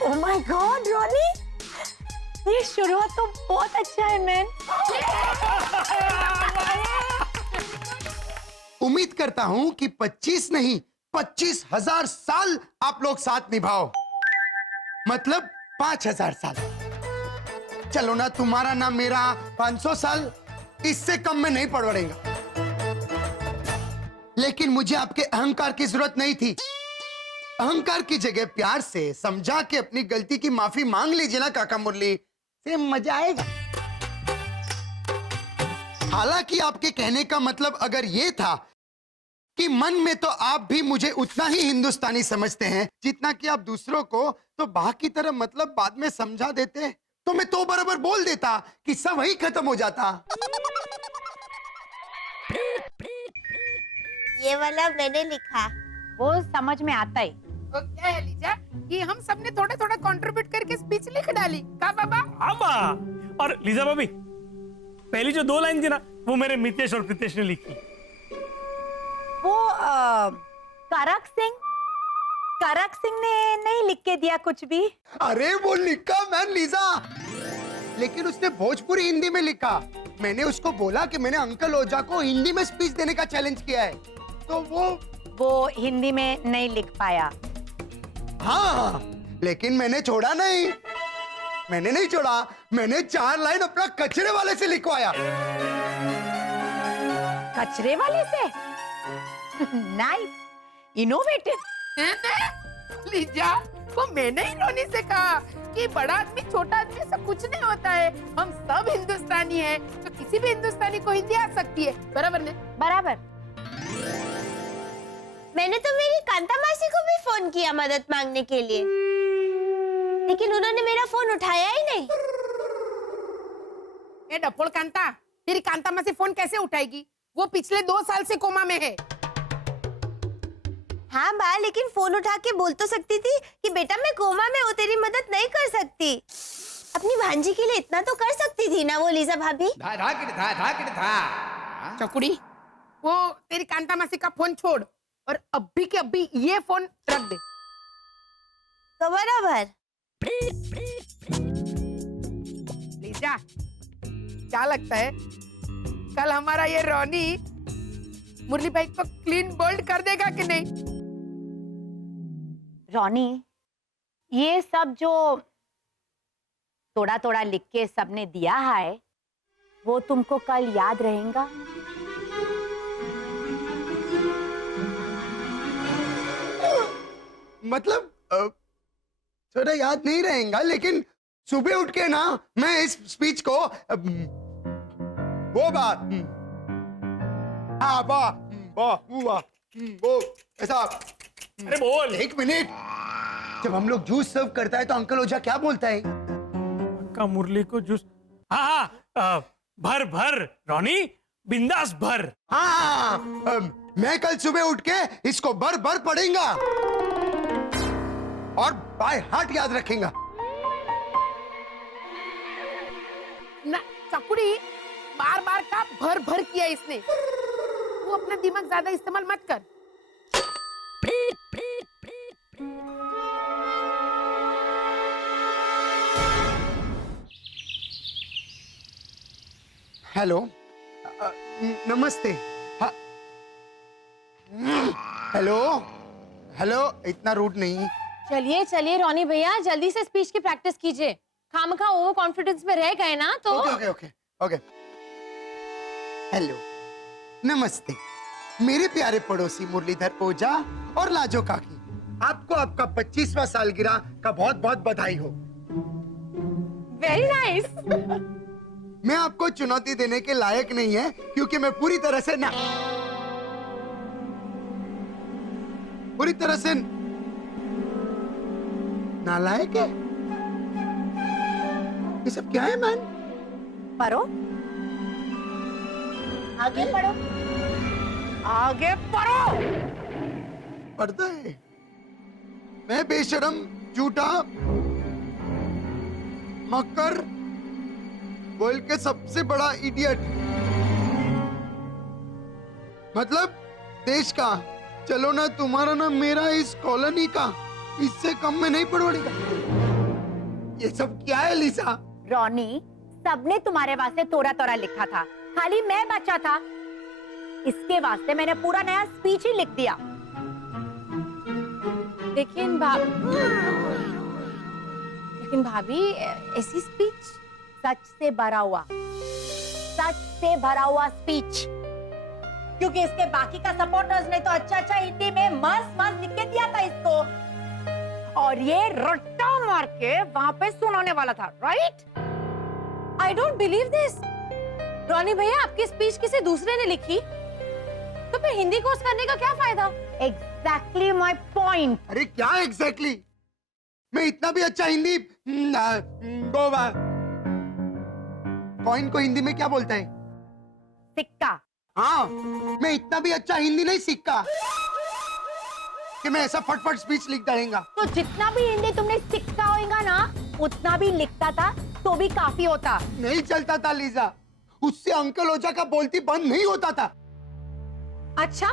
ओह माय गॉड रॉनी, ये शुरुआत तो बहुत अच्छा है मैन। उम्मीद करता हूं कि 25 नहीं 25,000 साल आप लोग साथ निभाओ, मतलब 5,000 साल। चलो ना, तुम्हारा ना मेरा 500 साल, इससे कम में नहीं पड़वड़ेगा। लेकिन मुझे आपके अहंकार की जरूरत नहीं थी। अहंकार की जगह प्यार से समझा के अपनी गलती की माफी मांग लीजिए ना काका मुरली, से मजा आएगा। हालांकि आपके कहने का मतलब अगर ये था कि मन में तो आप भी मुझे उतना ही हिंदुस्तानी समझते हैं जितना कि आप दूसरों को, तो बाकी तरह मतलब बाद में समझा देते तो मैं तो बराबर बोल देता कि सब वही खत्म हो जाता। ये वाला मैंने लिखा। वो समझ में आता है। तो क्या है लीजा कि हम सबने थोड़ा थोड़ा कंट्रीब्यूट करके स्पीच लिख डाली का बाबा? आबा। और लीजा भाभी, पहली जो 2 लाइन थी ना, वो मेरे मितेश और प्रीतेश ने लिखी। वो करक सिंह ने नहीं लिख के दिया कुछ भी। अरे वो लिखा मैन लीजा, लेकिन उसने भोजपुरी हिंदी में लिखा। मैंने उसको बोला कि मैंने अंकल ओझा को हिंदी में स्पीच देने का चैलेंज किया है, तो वो हिंदी में नहीं लिख पाया। हाँ, लेकिन मैंने छोड़ा नहीं। मैंने नहीं छोड़ा, मैंने 4 लाइन अपना कचरे वाले से लिखवाया। कचरे वाले से? Nice, innovative. लीजा, वो मैंने ही रोनी से कहा कि बड़ा आदमी छोटा आदमी सब कुछ नहीं होता है, हम सब हिंदुस्तानी हैं, तो किसी भी हिंदुस्तानी को हिंदी आ सकती है, बराबर ने? बराबर। मैंने तो मेरी कांता मासी को भी फोन किया मदद मांगने के लिए, लेकिन उन्होंने मेरा फोन उठाया ही नहीं। ए डपोल कांता, तेरी कांता मासी फोन कैसे उठाएगी? वो पिछले 2 साल से कोमा में है। हाँ बा, लेकिन फोन उठा के बोल तो सकती थी कि बेटा मैं कोमा में हूँ, तेरी मदद नहीं कर सकती। अपनी भांजी के लिए इतना तो कर सकती थी ना वो लीजा भाभी। चकुड़ी, वो तेरी कांता मासी का फोन छोड़ और अभी के अभी ये फोन रख दे। तो बराबर। लीजा, क्या लगता है कल हमारा ये रोनी मुरली भाई को क्लीन बोल्ड कर देगा कि नहीं? रोनी, ये सब जो थोड़ा थोड़ा लिख के सबने दिया है, वो तुमको कल याद रहेगा? मतलब थोड़ा याद नहीं रहेगा, लेकिन सुबह उठ के ना मैं इस स्पीच को वो बात वो ऐसा। अरे बोल। 1 मिनट, जब हम लोग जूस सर्व करता है तो अंकल ओझा क्या बोलता है? का मुरली को जूस। हाँ, भर भर रोनी, बिंदास भर। हाँ, मैं कल सुबह उठ के इसको भर भर पढ़ेगा और बाय हार्ट याद रखेगा। ना चकुड़ी, बार बार का भर भर किया इसने, वो अपना दिमाग ज्यादा इस्तेमाल मत कर। हेलो, नमस्ते। हेलो हेलो, इतना रूड नहीं। चलिए चलिए रोनी भैया, जल्दी से स्पीच की प्रैक्टिस कीजिए। खामखा ओवर कॉन्फिडेंस में रह गए ना तो। Okay okay okay. हेलो, नमस्ते मेरे प्यारे पड़ोसी मुरलीधर ओझा और लाजो काकी, आपको आपका 25वां सालगिरह का बहुत बहुत बधाई हो। Very nice. मैं आपको चुनौती देने के लायक नहीं है क्योंकि मैं पूरी तरह से नालायक है। ये सब क्या है मैन? पढ़ो, आगे पढ़ो, आगे पढ़ो। पढ़ता है। मैं बेशरम, झूठा, मक्कर, वर्ल्ड के सबसे बड़ा इडियट, मतलब देश का, चलो ना तुम्हारा ना मेरा, इस कॉलोनी का, इससे कम में नहीं पड़ोड़ेगा। ये सब क्या है लीसा? रोनी, सबने तुम्हारे वास्ते तोड़ा तोड़ा लिखा था, खाली मैं बचा था। इसके वास्ते मैंने पूरा नया स्पीच ही लिख दिया। लेकिन भाभी ऐसी स्पीच, सच से भरा हुआ स्पीच, क्योंकि इसके बाकी का सपोर्टर्स ने तो अच्छा हिंदी में मस्त लिख के दिया था इसको। और ये रट्टा मार के वहां पे सुनाने वाला था, right? I don't believe this. Ronnie भैया, आपकी स्पीच किसी दूसरे ने लिखी, तो फिर हिंदी कोर्स करने का क्या फायदा? Exactly my point. अरे क्या एग्जैक्टली? मैं इतना भी अच्छा हिंदी कॉइन को हिंदी में क्या बोलता है? सिक्का। हाँ, मैं इतना भी अच्छा हिंदी नहीं सीखा कि मैं ऐसा फटफट स्पीच लिख डालेगा। तो जितना भी हिंदी तुमने सीखा होगा ना, उतना भी लिखता था तो भी काफी होता। नहीं चलता था लीजा, उससे अंकल ओझा का बोलती बंद नहीं होता था। अच्छा,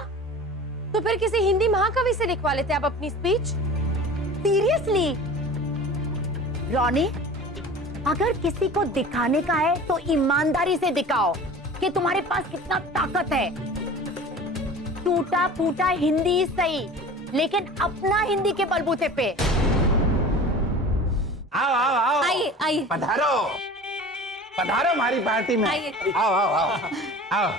तो फिर किसी हिंदी महाकवि से लिखवा लेते आप अपनी स्पीच। सीरियसली रॉनी, अगर किसी को दिखाने का है तो ईमानदारी से दिखाओ कि तुम्हारे पास कितना ताकत है। टूटा फूटा हिंदी सही, लेकिन अपना हिंदी के बलबूते पे। आओ आओ आओ, आइए आइए पधारो पधारो हमारी पार्टी में। आइए। आओ आओ आओ आओ।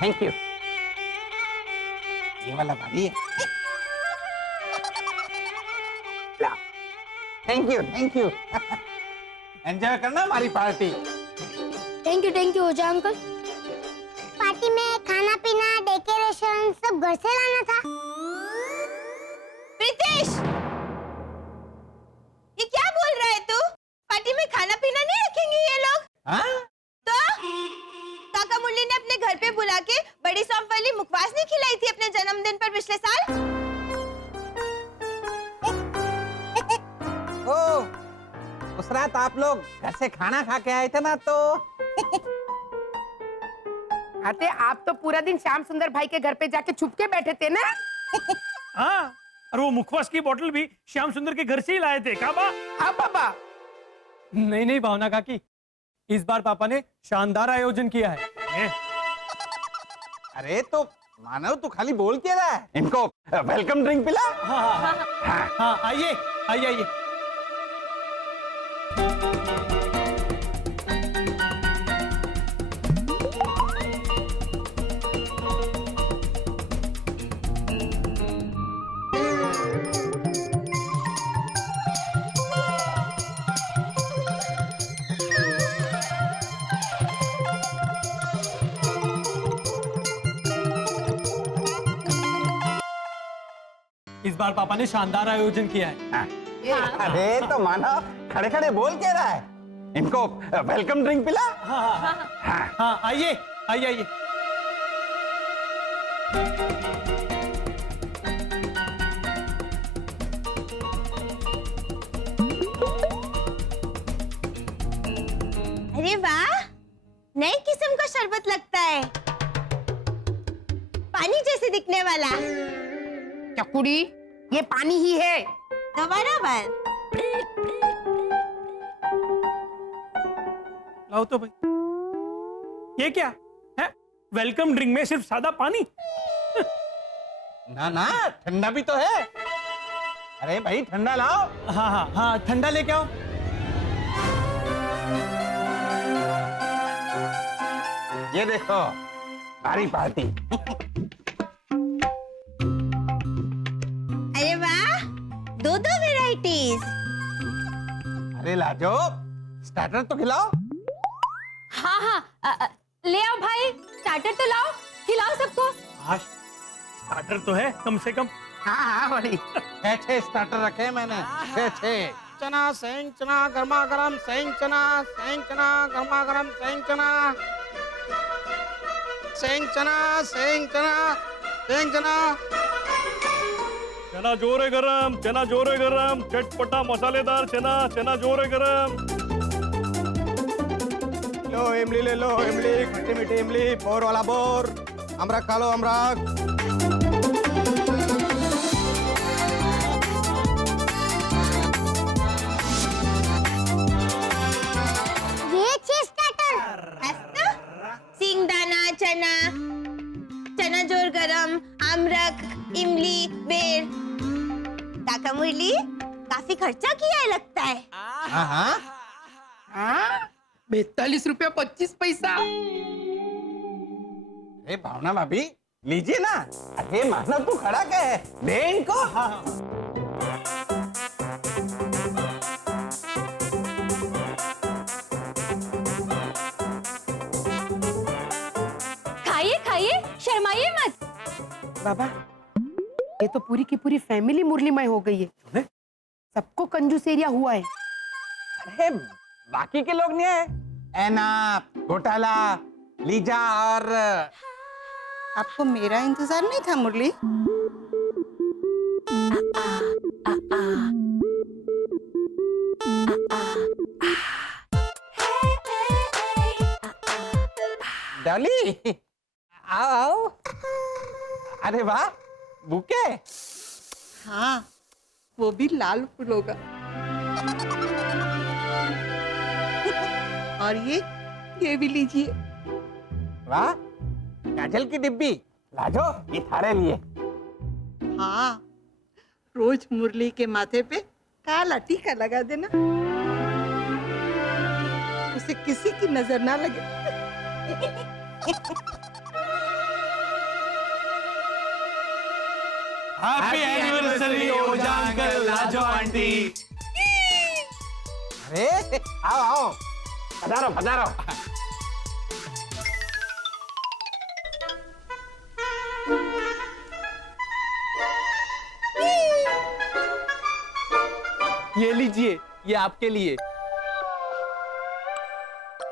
Thank you. ये वाला भारी है। थैंक यू एंजॉय करना हमारी party. Thank you Ojha uncle. Party में खाना पीना डेकोरेशन सब घर से लाना था। प्रीतेश, ये क्या बोल रहा है तू? पार्टी में खाना पीना नहीं रखेंगे ये लोग? हाँ? तो काका मुरली ने अपने घर पे बुला के बड़ी सौंफ वाली मुखवास नहीं खिलाई थी अपने जन्मदिन पर पिछले साल? उस रात आप लोग घर से खाना खा के आए थे ना, तो आते आप तो पूरा दिन श्याम सुंदर भाई के घर पे जाके छुप के बैठे थे ना। हाँ, और वो मुखवास की बोतल भी श्याम सुंदर के घर से ही लाए थे। काबा? हाँ पापा। नहीं नहीं भावना काकी, इस बार पापा ने शानदार आयोजन किया है। अरे तो मानव तू खाली बोल के रहा है, इनको वेलकम ड्रिंक पिला। हाँ हाँ हाँ, हाँ आइए आइए आइए। इस बार पापा ने शानदार आयोजन किया है। अरे तो मानव खड़े खड़े बोल के रहा है, इनको वेलकम ड्रिंक पिला। हाँ आइए आइए आइए। अरे वाह, नई किस्म का शरबत लगता है, पानी जैसे दिखने वाला। चकुड़ी, ये पानी ही है। तो बराबर। लाओ तो भाई, ये क्या है? वेलकम ड्रिंक में सिर्फ सादा पानी? ना ना, ठंडा भी तो है। अरे भाई ठंडा लाओ। हाँ हाँ हाँ, ठंडा लेके आओ। ये देखो हमारी पार्टी। अरे वाह, दो वैरायटीज। अरे लाजो, स्टार्टर तो खिलाओ। हाँ हाँ, ले आओ भाई, स्टार्टर तो लाओ, खिलाओ सबको। आज स्टार्टर तो है कम से कम। हाँ हाँ बड़ी। 6 स्टार्टर रखे हैं मैंने, 6। चना सेंग चना गर्मा गर्म सेंग चना गर्मा गर्म सेंग चना सेंग चना। चना जोरे गरम, चटपटा मसालेदार चना जोरे गरम। लो इमली ले लो, इमली खट्टी मीठी इमली, बोर वाला बोर, अमरख खा लो अमरख। ये चीज स्टार्टर। सिंगदाना चना जोर गरम, अमरख, इमली, बेर। काका मुरली काफी खर्चा किया है लगता है। हाँ 42 रुपया 25 पैसा। अरे भावना भाभी लीजिए ना। अरे मानव तू खड़ा क्या है, दे इनको। खाइए खाइए, शर्माइए मत। बाबा ये तो पूरी की पूरी फैमिली मुरलीमय हो गई है। सबको कंजूस एरिया हुआ है। अरे बाकी के लोग नहीं है, ऐना, घोटाला, लीजा और आपको मेरा इंतजार नहीं था मुरली? डॉली आओ आओ। अरे वाह बुके। हाँ वो भी लाल फूलों का। और ये भी लीजिए। वाह काजल की डिब्बी लाजो, ये थारे लिए। हाँ रोज मुरली के माथे पे काला टीका लगा देना, उसे किसी की नजर ना लगे। हैप्पी एनिवर्सरी ओझा अंकल, लाजो आंटी। अरे आओ आओ, पधारो पधारो। ये लीजिए, ये आपके लिए।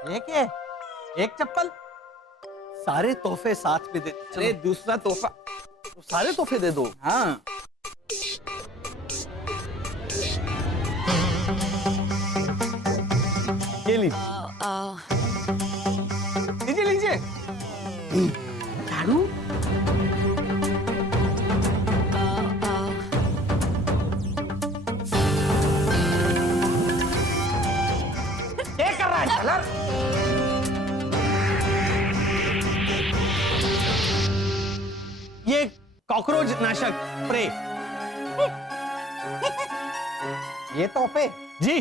ये क्या है? एक चप्पल? सारे तोहफे साथ में दे। अरे दूसरा तोहफा। सारे तोहफे दे दो। हाँ ये लीजिए। लीजिए लीजिए। झाड़ू? क्या कर रहा है झालर? ये कॉकरोच नाशक स्प्रे। ये तोहफे? जी,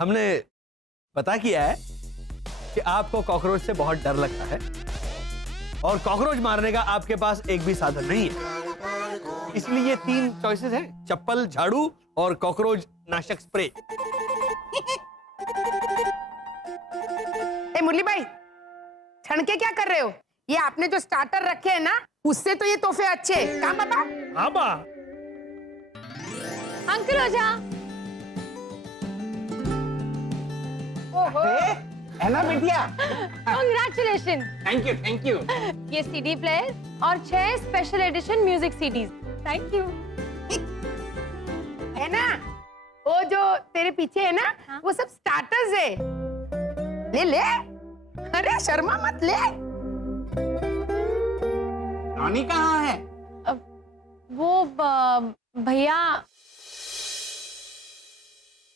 हमने पता किया है कि आपको कॉकरोच से बहुत डर लगता है और कॉकरोच मारने का आपके पास एक भी साधन नहीं है, इसलिए 3 चॉइसेस हैं, चप्पल, झाड़ू और कॉकरोच नाशक स्प्रे। ए मुरली भाई छण के क्या कर रहे हो? ये आपने जो स्टार्टर रखे हैं ना, उससे तो ये तोहफे अच्छे हैं। कहाँ बाबा? हाँ बा। अंकल ओझा। ओहो है ना बिटिया? कांग्रेचुलेशन। Thank you. ये सीडी प्लेयर और 6 special edition music CDs. Thank you. है ना, वो जो तेरे पीछे है ना, हाँ? वो सब स्टार्टर्स है। ले ले, अरे शर्मा मत ले। रॉनी कहाँ है? वो भैया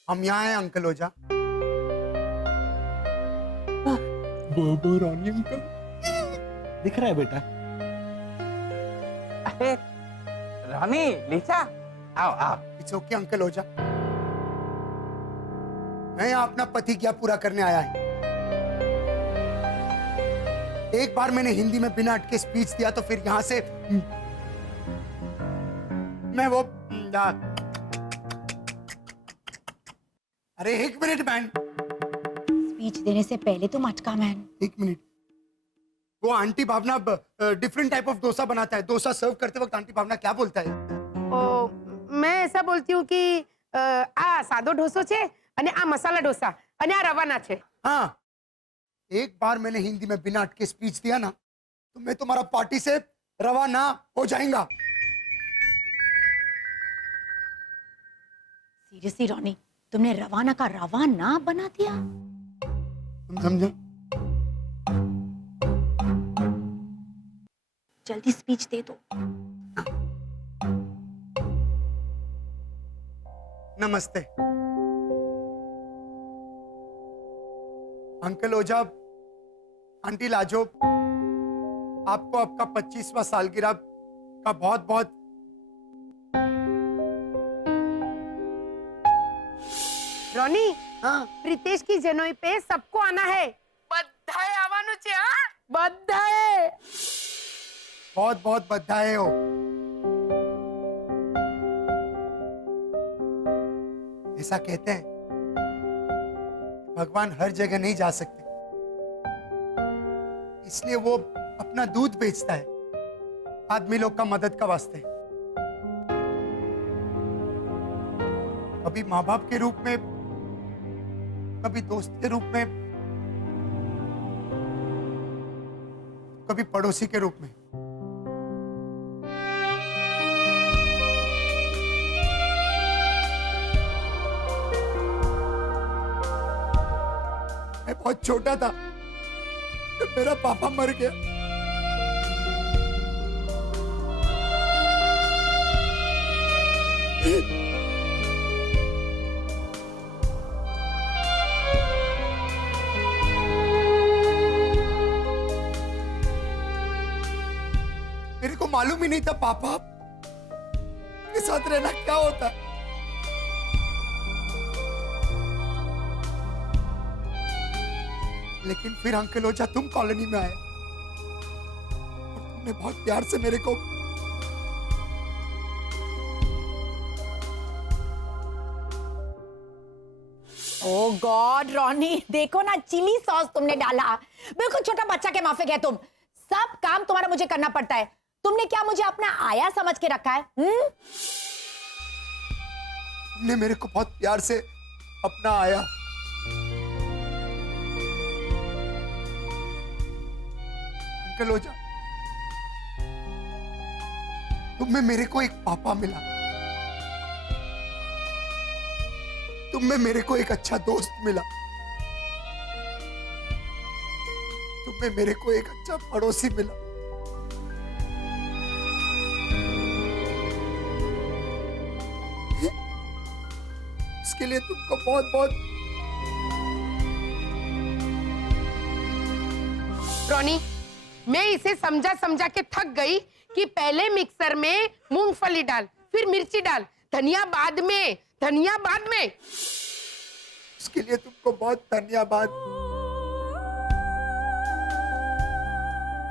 हम यहाँ हैं अंकल ओझा। रानी अंकल दिख रहा है बेटा। अरे रॉनी, लीजा, आओ आओ। इट्स ओके अंकल ओझा, मैं यहाँ अपना प्रतिज्ञा पूरा करने आया है। एक बार मैंने हिंदी में बिना अटके स्पीच दिया तो फिर यहाँ से मैं वो अरे एक मिनट मैन, स्पीच देने से पहले तुम अटका मैन। एक मिनट। वो aunty Bhavana different type of dosa बनाता है। डोसा सर्व करते वक्त आंटी भावना क्या बोलता है? ओ, मैं ऐसा बोलती हूँ कि आ सादो ढोસો છે અને આ મસાલા ઢોસા અને આ રવાના છે। हाँ, एक बार मैंने हिंदी में बिना अटके स्पीच दिया ना तो मैं तुम्हारा पार्टी से रवाना हो जाएगा। सीरियसली रॉनी, तुमने रवाना का रवाना बना दिया। तुम समझा? जल्दी स्पीच दे दो। नमस्ते अंकल ओझा, आंटी लाजो, आपको आपका 25वां सालगिरह का बहुत बहुत रोनी हाँ प्रीतेश की जनोई पे सबको आना है बधाई आवानु छे हाँ बधाई बहुत बहुत बधाई हो। ऐसा कहते हैं भगवान हर जगह नहीं जा सकते, इसलिए वो अपना दूध बेचता है आदमी लोग का मदद का वास्ते। कभी माँ बाप के रूप में, कभी दोस्त के रूप में, कभी पड़ोसी के रूप में। मैं बहुत छोटा था जब मेरा पापा मर गया। मेरे को मालूम ही नहीं था पापा के साथ रहना क्या होता है। लेकिन फिर अंकल ओझा तुम कॉलोनी में आए और तुमने बहुत प्यार से मेरे को ओह गॉड रोनी, देखो ना चिली सॉस तुमने डाला, बिल्कुल छोटा बच्चा के माफिक है तुम। सब काम तुम्हारा मुझे करना पड़ता है। तुमने क्या मुझे अपना आया समझ के रखा है? तुमने मेरे को बहुत प्यार से अपना आया। अंकल ओझा, तुम में मेरे को एक पापा मिला, तुम में मेरे को एक अच्छा दोस्त मिला, तुम में मेरे को एक अच्छा पड़ोसी मिला। इसके लिए तुमको बहुत बहुत। रोनी मैं इसे समझा समझा के थक गई कि पहले मिक्सर में मूंगफली डाल, फिर मिर्ची डाल, धनिया बाद में, धनिया बाद में। इसके लिए तुमको बहुत धन्यवाद।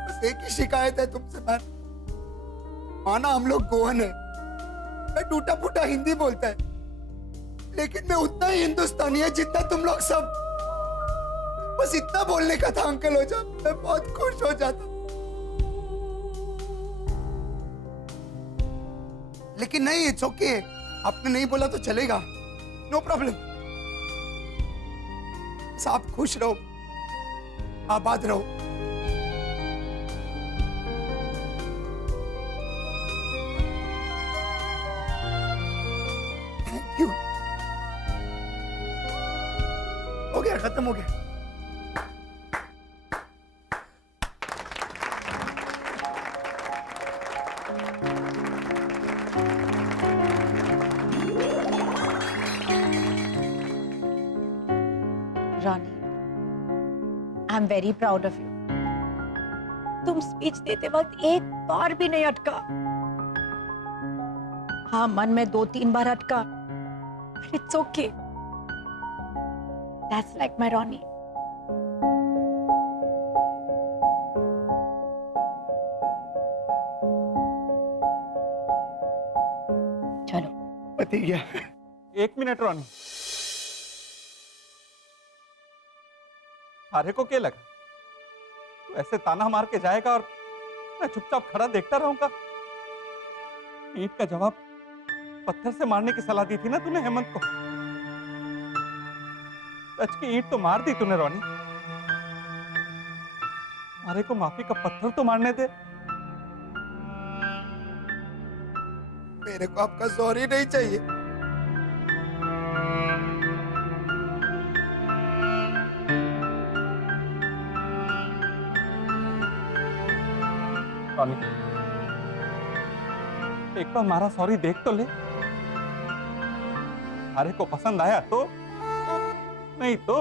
बस एक ही शिकायत है तुमसे मैम, माना हम लोग गोवन है, मैं टूटा फूटा हिंदी बोलता है, लेकिन मैं उतना ही हिंदुस्तानी है जितना तुम लोग सब। बस इतना बोलने का था अंकल ओझा, मैं बहुत खुश हो जाता। लेकिन नहीं, इट्स ओके, आपने नहीं बोला तो चलेगा, नो प्रॉब्लम। बस आप खुश रहो, आबाद रहो। Thank you. हो गया, खत्म हो गया। Ronnie, I am very proud of you. तुम स्पीच देते वक्त एक बार भी नहीं अटका। हाँ, मन में 2-3 बार अटका, but it's okay. That's like my Ronnie. चलो पति गया। 1 मिनट रोनी, सारे को क्या लगा तू ऐसे ताना मार के जाएगा और मैं चुपचाप खड़ा देखता रहूंगा? ईंट का जवाब पत्थर से मारने की सलाह दी थी ना तूने हेमंत को। सच की ईंट तो मार दी तूने रोनी, मारे को माफी का पत्थर तो मारने दे। मेरे को आपका सॉरी नहीं चाहिए। रोनी, एक बार मारा सॉरी देख तो ले। सारे को पसंद आया तो, नहीं तो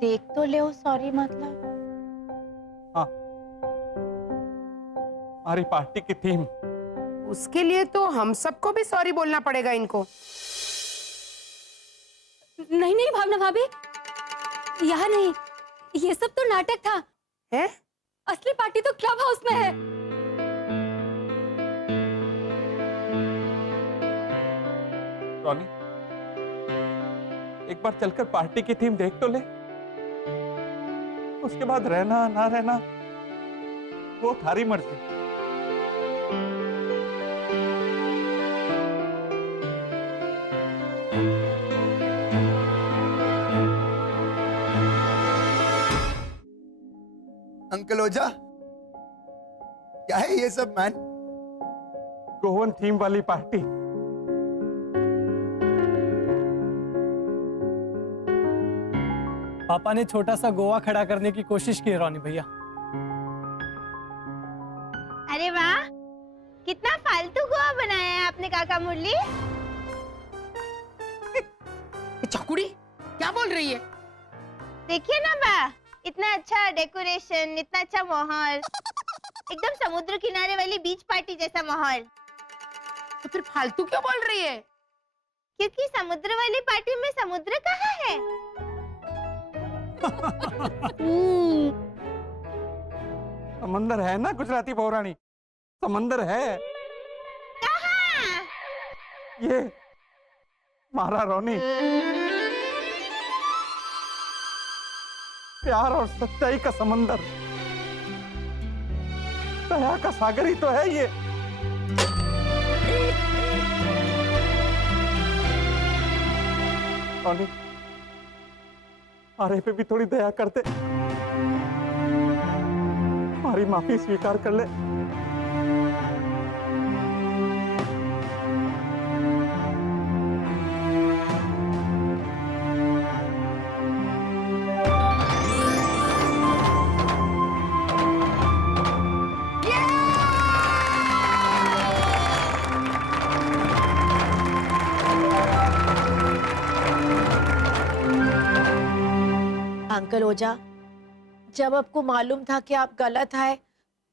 देख तो ले सॉरी मतलब। हाँ, हमारी पार्टी की थीम उसके लिए तो हम सबको भी सॉरी बोलना पड़ेगा इनको। नहीं नहीं भावना भाभी, यहाँ नहीं, ये सब तो नाटक था। है? असली पार्टी तो क्लब हाउस में है। रॉनी, एक बार चलकर पार्टी की थीम देख तो ले, उसके बाद रहना ना रहना वो थारी मर्जी। अंकल ओझा, क्या है ये सब मैन? गोवन थीम वाली पार्टी। पापा ने छोटा सा गोवा खड़ा करने की कोशिश की है रोनी भैया। अरे वाह, कितना फालतू गोवा बनाया है आपने काका मुरली। चकुड़ी क्या बोल रही है? देखिए ना बा, इतना अच्छा डेकोरेशन, इतना अच्छा माहौल, एकदम समुद्र किनारे वाली बीच पार्टी जैसा माहौल। तो फिर फालतू क्यों बोल रही है? क्योंकि समुद्र वाली पार्टी में समुद्र कहाँ है? समंदर है ना गुजराती पौराणी, समंदर है। कहाँ? ये मारा रोनी, प्यार और सच्चाई का समंदर, दया का सागर ही तो है ये। रोनी, हमारे पे भी थोड़ी दया करते, हमारी माफी स्वीकार कर ले। अंकल ओझा, जब आपको मालूम था कि आप गलत है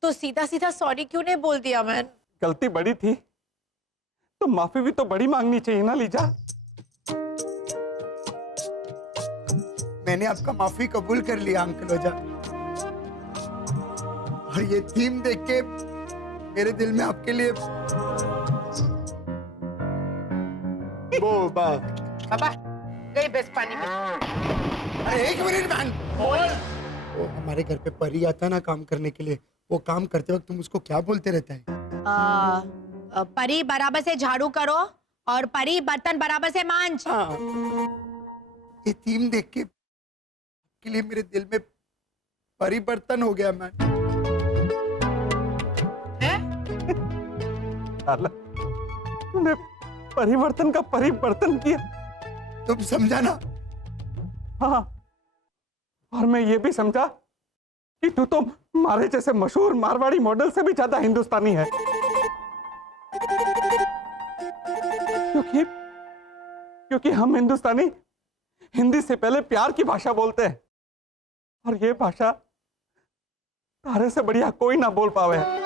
तो सीधा सीधा सॉरी क्यों नहीं बोल दिया? मैंने गलती बड़ी थी तो माफी भी तो बड़ी मांगनी चाहिए ना लीजा। मैंने आपका माफी कबूल कर लिया अंकल ओझा, और ये थीम देख के मेरे दिल में आपके लिए वो बाबा गई बेस पानी में। अरे एक मिनट मैन, वो हमारे घर पे परी आता ना काम करने के लिए, वो काम करते वक्त तुम उसको क्या बोलते रहता है? परी बराबर से झाड़ू करो और परी बर्तन बराबर से मांज। हाँ, ये थीम देख के लिए मेरे दिल में परिवर्तन हो गया मैन। तूने परिवर्तन का परिवर्तन किया, तुम समझा ना? हाँ, और मैं ये भी समझा कि तू तो हमारे जैसे मशहूर मारवाड़ी मॉडल से भी ज्यादा हिंदुस्तानी है, क्योंकि हम हिंदुस्तानी हिंदी से पहले प्यार की भाषा बोलते हैं, और ये भाषा तारे से बढ़िया कोई ना बोल पावे है।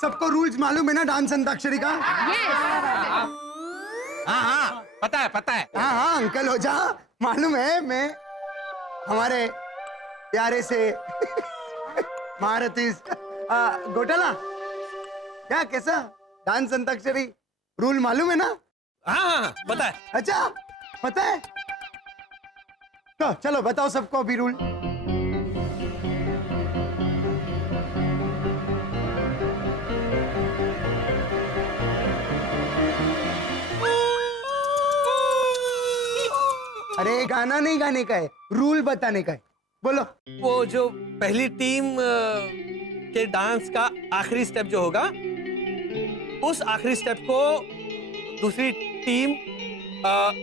सबको रूल्स मालूम है ना डांस अंताक्षरी का? हाँ हाँ पता है पता है। हाँ हाँ अंकल ओझा, मालूम है। मैं हमारे प्यारे से महारथी गोटाला, क्या कैसा डांस अंताक्षरी रूल मालूम है ना? हाँ हाँ पता है। अच्छा पता है, तो चलो बताओ सबको अभी रूल। अरे गाना नहीं गाने का है, रूल बताने का है, बोलो। वो जो पहली टीम के डांस का आखिरी स्टेप जो होगा, उस आखिरी स्टेप को दूसरी टीम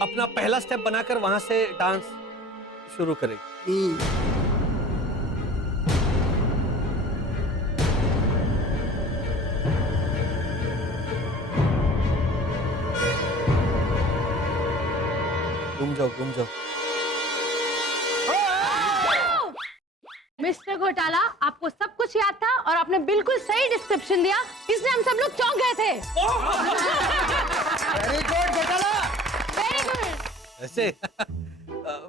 अपना पहला स्टेप बनाकर वहां से डांस शुरू करेगी। घूम जाओ घूम जाओ। मिस्टर घोटाला, आपको सब कुछ याद था और आपने बिल्कुल सही डिस्क्रिप्शन दिया, इसलिए हम सब लोग चौंक गए थे। वेरी गुड घोटाला। Very good. ऐसे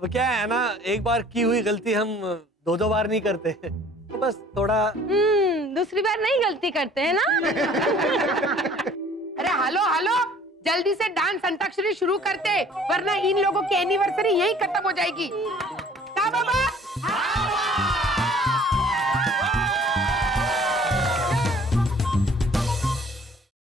क्या है ना, एक बार की हुई गलती हम दो बार नहीं करते, तो बस थोड़ा दूसरी बार नहीं गलती करते हैं ना। अरे हेलो हेलो, जल्दी से डांस अंताक्षरी शुरू करते, वरना इन लोगों की एनिवर्सरी यही खत्म हो जाएगी। का बाबा?